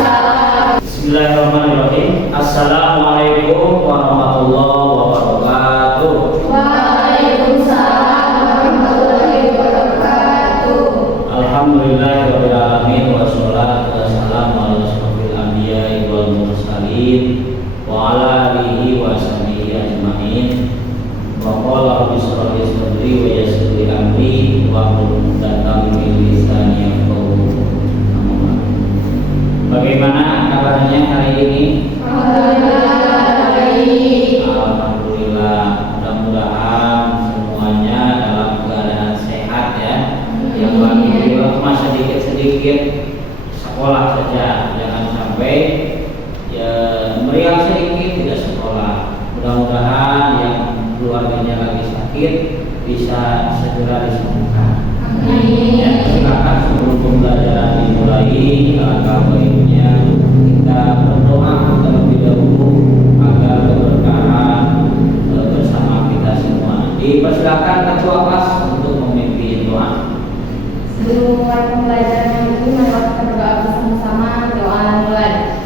Bismillahirrahmanirrahim. Assalamualaikum warahmatullahi wabarakatuh. Waalaikumsalam warahmatullahi wabarakatuh. Alhamdulillahirabbil alamin wassalatu wassalamu ala asyrofil anbiya'i wal mursalin wa ala alihi wa sahbihi ajmain. Wa qala rabbi shrah li sadri wa yassir li amri wa hlul 'uqdatam min lisani yafqahu qawli. Bagaimana kabarnya hari ini? Alhamdulillah, mudah-mudahan semuanya dalam keadaan sehat ya. Yang lagi di rumah sedikit-sedikit sekolah saja, jangan sampai ya meriang sedikit tidak sekolah. Mudah-mudahan yang keluarganya lagi sakit bisa segera disembuhkan. Ya, silakan sebelum pembelajaran dimulai, alangkah baiknya kita berdoa terlebih dahulu agar keberkahan bersama kita semua. Dipersilakan ketua kelas untuk memimpin doa. Sebelum mulai pembelajaran ini, mari kita berdoa bersama-sama. Doa mulai.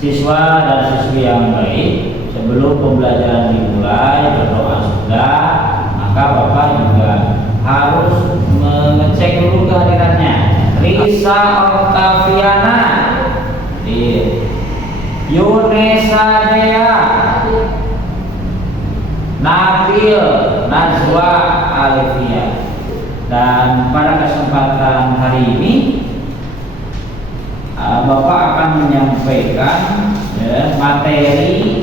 Siswa dan siswi yang baik, sebelum pembelajaran dimulai berdoa sudah, maka Bapak juga harus mengecek dulu kehadirannya. Risa Octaviana, Yunesa Dea, Nabil Najwa Alifia. Dan pada kesempatan hari ini Bapak akan menyampaikan materi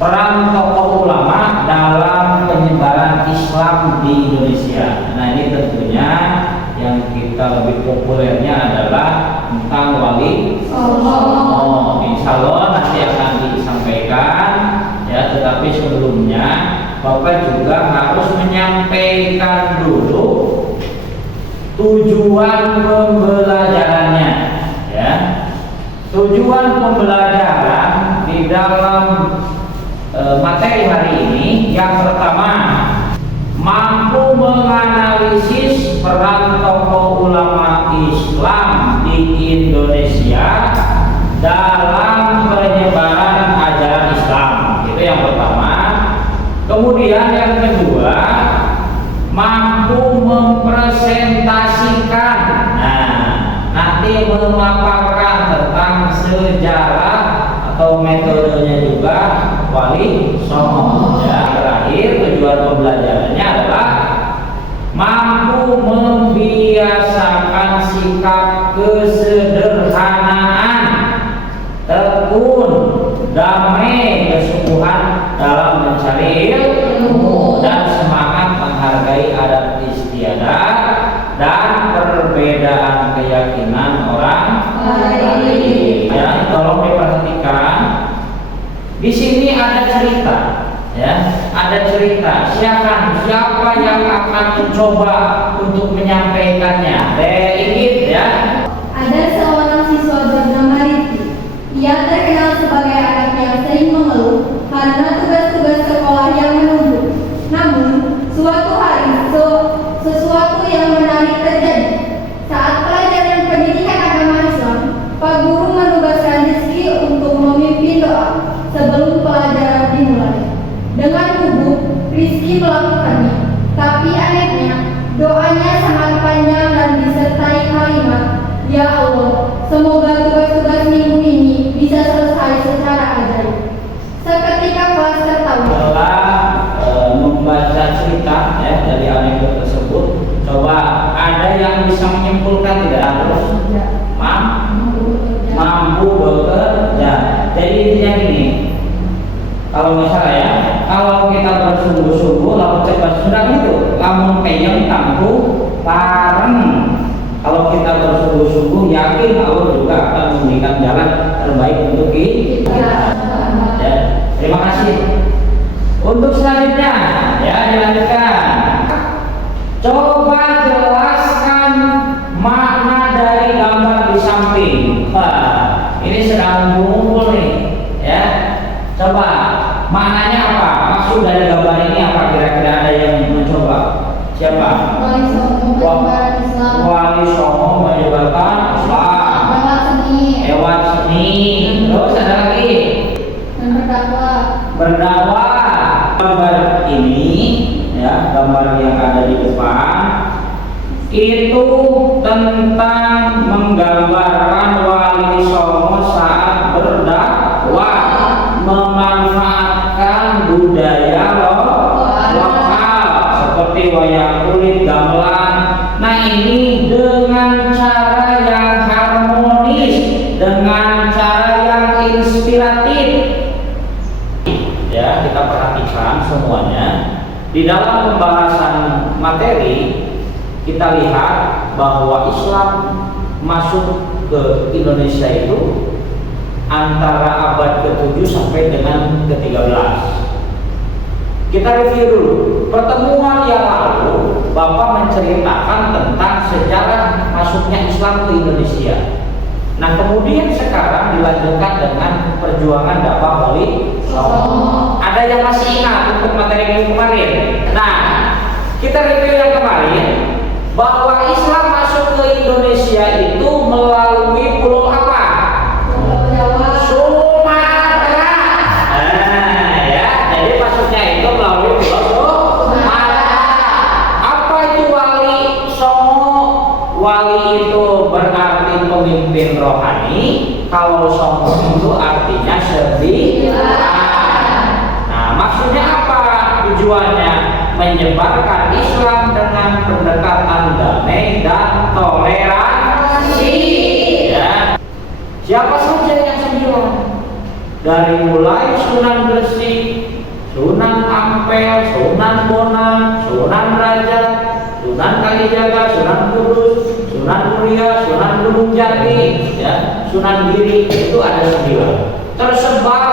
peran tokoh ulama dalam penyebaran Islam di Indonesia. Nah, ini tentunya yang kita lebih populernya adalah tentang wali songo. Insya Allah nanti akan disampaikan ya, tetapi sebelumnya Bapak juga harus menyampaikan dulu tujuan pembelajarannya ya. Tujuan pembelajaran di dalam materi hari ini yang pertama, mampu menganalisis peran tokoh ulama Islam di Indonesia dalam penyebaran ajaran Islam. Itu yang pertama. Kemudian yang kedua, mampu mempresentasikan, nanti memaparkan tentang sejarah atau metodenya juga wali songo. Ya, terakhir tujuan pembelajarannya adalah mampu membiasakan sikap kesederhanaan, tekun, damai, kesungguhan dalam mencari ilmu dan semangat menghargai adat istiadat dan perbedaan keyakinan orang lain. Ya, tolong diperhatikan. Di sini ada cerita, ya, ada cerita. Siapa yang akan mencoba untuk menyampaikannya? Ingin ya. Ada seorang siswa bernama Riti. Ia terkenal sebagai anak yang sering mengeluh karena tugas-tugas sekolah yang menumpuk. Namun, suatu hari sesuatu yang menarik terjadi. Saat pelajaran pendidikan agama Islam, Pak Guru menugaskan Rizky untuk memimpin doa sebelum pelajaran dimulai. Dengan gugup, Rizky melakukannya. Tapi anehnya, doanya sangat panjang dan disertai kalimat, "Ya Allah, semoga tugas-tugas minggu ini bisa selesai secara ajaib." Seketika kelas tertawa. Setelah membaca cerita ya dari anekdot tersebut, coba ada yang bisa menyimpulkan tidak? Terus mampu bekerja. Jadi intinya gini, kalau misalnya ya, kalau kita bersungguh-sungguh lalu cepat sudah itu, lamun pengen tampu bareng. Kalau kita bersungguh-sungguh, yakin Allah juga akan memberikan jalan terbaik untuk kita. Ya, terima kasih. Untuk selanjutnya, ya dilanjutkan. Coba jelaskan makna dari gambar di samping. Wah, ini sedang mengumpul nih, ya. Coba maknanya apa? Maksud dari gambar ini apa? Kira-kira ada yang mencoba? Siapa? Wali Songo menyebarkan Islam. Lewat seni. Terus ada lagi? Berdakwah. Gambar ini, ya, gambar yang ada di depan itu tentang menggambarkan Wali Songo saat berdakwah, memanfaatkan budaya lokal seperti wayang kulit, gamelan. Nah, ini dengan cara yang harmonis, dengan cara yang inspiratif. Ya, kita perhatikan semuanya. Di dalam pembahasan materi kita lihat bahwa Islam masuk ke Indonesia itu antara abad ke-7 sampai dengan ke-13. Kita review dulu. Pertemuan yang lalu Bapak menceritakan tentang sejarah masuknya Islam ke Indonesia. Nah, kemudian sekarang dilanjutkan dengan perjuangan dakwah Wali Songo. Ada yang masih ingat untuk materi minggu kemarin? Nah, kita review yang kemarin bahwa Islam masuk ke Indonesia itu melalui pulau apa? Pulau Jawa. Sumatera. Nah, ya, jadi masuknya itu melalui pulau Sumatera. Apa itu Wali Songo? Wali itu berarti pemimpin rohani. Kalau Songo itu artinya sembilan. Nah, maksudnya apa? Tujuannya menyebarkan Islam dengan pendekatan damai dan toleransi. Ya. Siapa saja yang sembilan? Dari mulai Sunan Gresik, Sunan Ampel, Sunan Bonang, Sunan Raja, Sunan Kalijaga, Sunan Kudus, Sunan Muria, Sunan Gunung Jati, ya, Sunan Giri, itu ada 9. Tersebar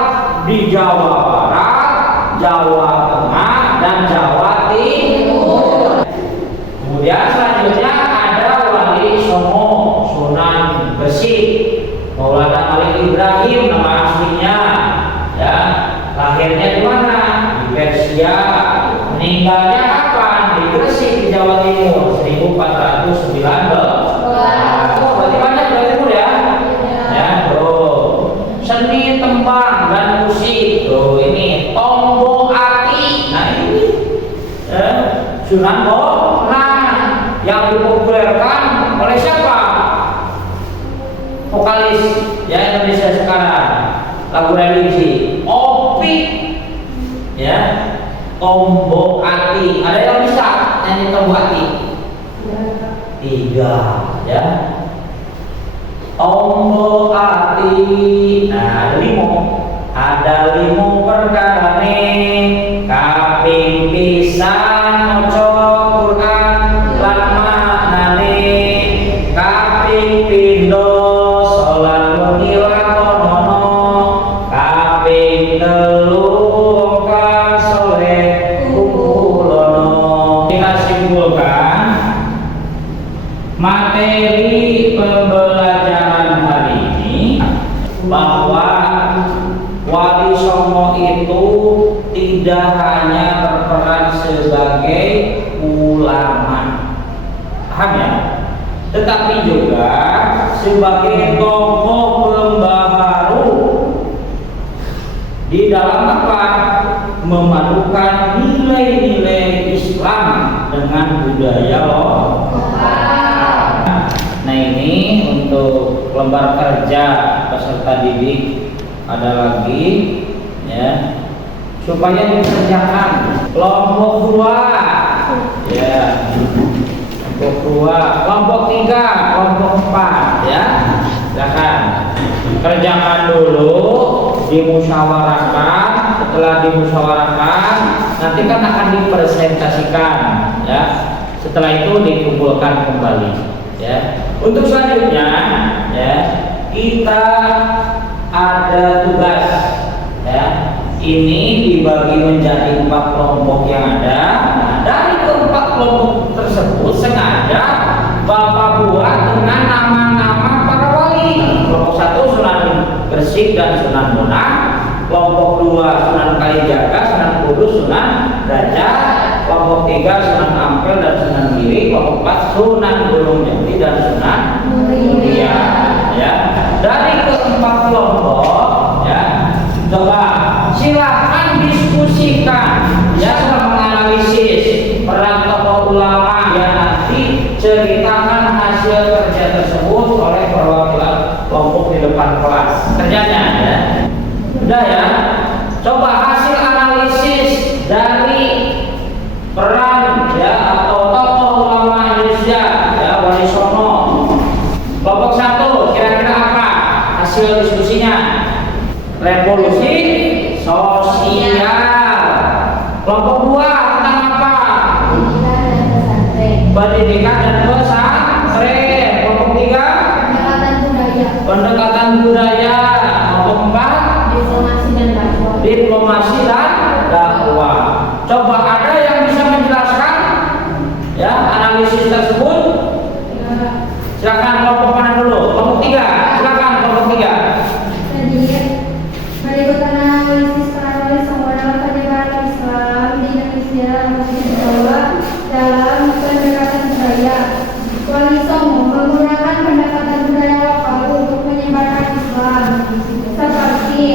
di Jawa Barat, Jawa Tengah, dan Jawa Timur. Kemudian selanjutnya ada Wali Songo, Sunan Gresik, Maulana Malik Ibrahim nama aslinya, ya. Lahirnya di mana? Di Persia. Meninggalnya kapan? Di Gresik, di Jawa Timur, 1419. Oh, berarti banyak Jawa Timur ya? Ya, tuh. Seni tembang dan musik, tuh ini Tombo Ati. Nah ini Sunan Bonang yang dipopulerkan oleh siapa? Vokalis ya Indonesia sekarang, lagu religi Opik, ya. Tombo Ati. Ada yang bisa nyanyi Tombo Ati? 3, ya. Tombo Ati. Nah, ada limo perkara nih, kaping pisan maca Quran lan maknane, kaping pindho salat wengi lakonono, kaping telu kang saleh kumpulono. Kita simpulkan materi pembelajaran hari ini bahwa Wali Songo itu tidak hanya berperan sebagai ulama, paham ya? Tetapi juga sebagai tokoh pembaharu di dalam apa? Memadukan nilai-nilai Islam dengan budaya lokal. Nah, ini untuk lembar kerja peserta didik ada lagi, ya, supaya dikerjakan kelompok 2, ya, kelompok 2, kelompok 3, kelompok 4, ya. Silakan kerjakan dulu, dimusyawarahkan. Setelah dimusyawarahkan nanti kan akan dipresentasikan, ya. Setelah itu dikumpulkan kembali. Ya. Untuk selanjutnya, ya, kita ada tugas. Ya. Ini dibagi menjadi 4 kelompok yang ada. Nah, dari keempat kelompok tersebut sengaja Bapak buat dengan nama-nama para wali. Kelompok 1 Sunan Gresik dan Sunan Bonang. Kelompok 2 Sunan Kalijaga, Sunan Kudus, Sunan Gajah. Kelompok 3 Sunan Ampel dan Sunan Giri. Kelompok 4 Sunan Gunung Jati dan Sunan Muria. Ya. Dari keempat kelompok, ya, coba silakan diskusikan, ya, setelah menganalisis peran tokoh ulama, ya, nanti ceritakan hasil kerja tersebut oleh perwakilan kelompok di depan kelas. Kerjanya, ya, udah ya. Coba hasil analisis dari peran, ya, atau tokoh ulama Indonesia, ya, Wali Songo. Kelompok 1 kira-kira apa hasil diskusinya? Revolusi sosial. Kelompok 2 tentang apa? Pendidikan dan pesantren. Kelompok 3 pendekatan budaya. Kelompok 4 diplomasi dan dakwah. Coba ada yang bisa menjelaskan, ya, analisis tersebut? Silakan kelompok mana dulu? Kelompok 3. Silakan kelompok 3. Berikut analisis peran Wali Songo dalam penyebaran Islam di Indonesia dalam pendekatan budaya. Wali Songo menggunakan pendekatan budaya lokal untuk menyebarkan Islam seperti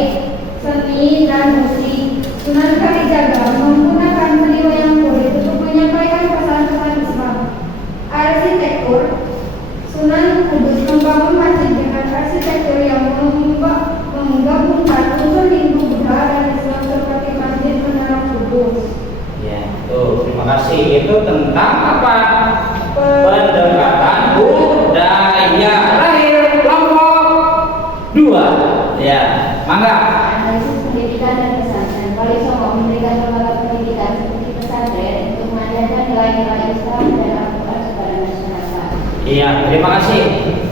seni dan musik. Sunan Kalijaga menggunakan seni wayang kulit untuk menyampaikan pesan-pesan Islam. Arsitektur, Sunan Kudus membangun masjid dengan arsitektur yang menggabungkan unsur Hindu, Buddha, dan Islam seperti Masjid Menara Kudus. Ya, tuh, terima kasih. Itu tentang apa? Pendekatan budaya. Terakhir kelompok 2. Ya, mangga. Analisis pendidikan dan pesantren. Wali Songo memberikan lembaga pendidikan seperti pesantren untuk mengajarkan nilai-nilai Islam dan Al-Quran kepada masyarakat. Iya, terima kasih.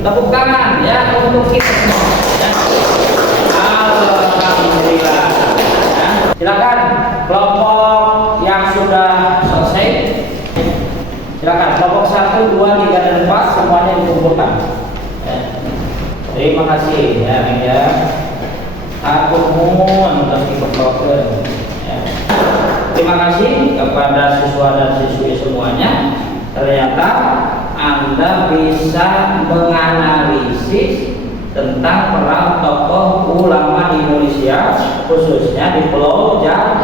Tepuk tangan, ya, untuk kita semua. Ya. Alhamdulillah. Ya. Silakan kelompok yang sudah selesai. Silakan kelompok 1, 2, 3, dan 4 semuanya dikumpulkan. Ya. Terima kasih, ya, ya. Aku mohon terus dikumpulkan. Ya. Terima kasih kepada siswa dan siswi semuanya. Ternyata Anda bisa menganalisis tentang peran tokoh ulama di Indonesia, khususnya di Pulau Jawa,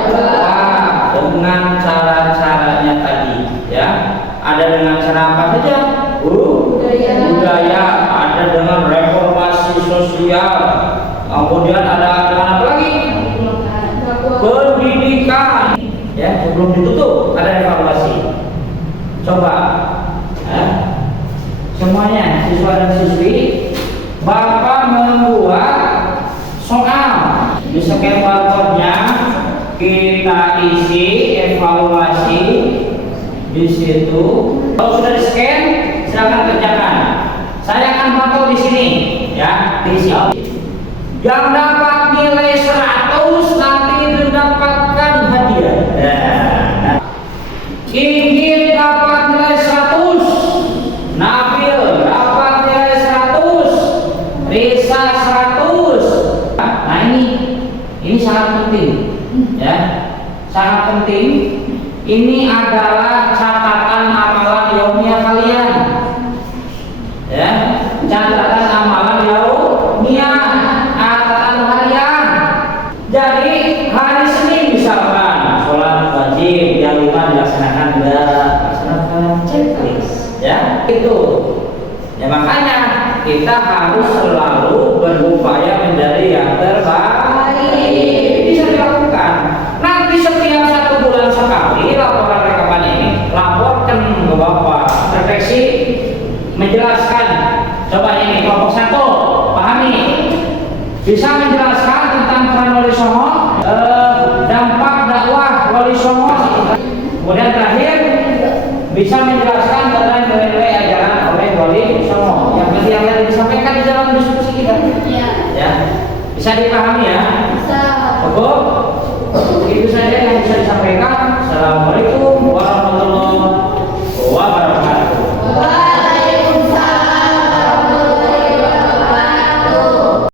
dengan cara-caranya tadi, ya. Ada dengan cara apa saja? Budaya, ada dengan reformasi sosial, kemudian ada dengan apa lagi? Pendidikan. Ya, sebelum ditutup ada evaluasi. Coba, ya, semuanya siswa dan siswi, Bapak membuat soal di scan barcode-nya, kita isi evaluasi di situ. Kalau sudah di scan, silakan kerjakan. Saya akan pantau di sini, ya, di sini. Yang dapat nilai 100 nanti mendapatkan hadiah. Ingin dapat nilai 100, Nabil dapat nilai 100, Risa 100. Nah, ini sangat penting, ya, sangat penting. Ini adalah catatan amalan yaumiyah kalian, ya, catatan amalan yaumiyah, catatan harian. Jadi hari Senin misalkan sholat wajib yang 5 dilaksanakan, laksanakan checklist, ya, itu. Ya, makanya kita harus selalu berupaya menjadi yang terbaik. Bisa dilakukan. Nanti setiap 1 bulan sekali laporan rekaman ini laporkan ke Bapak. Refleksi menjelaskan. Coba ini kelompok 1 pahami. Bisa menjelaskan tentang peran Wali Songo, dampak dakwah Wali Songo. Kemudian terakhir bisa menjelaskan seperti yang tadi disampaikan di dalam diskusi kita. Iya. Ya, bisa dipahami ya? Bisa. Cukup. Itu saja yang bisa disampaikan.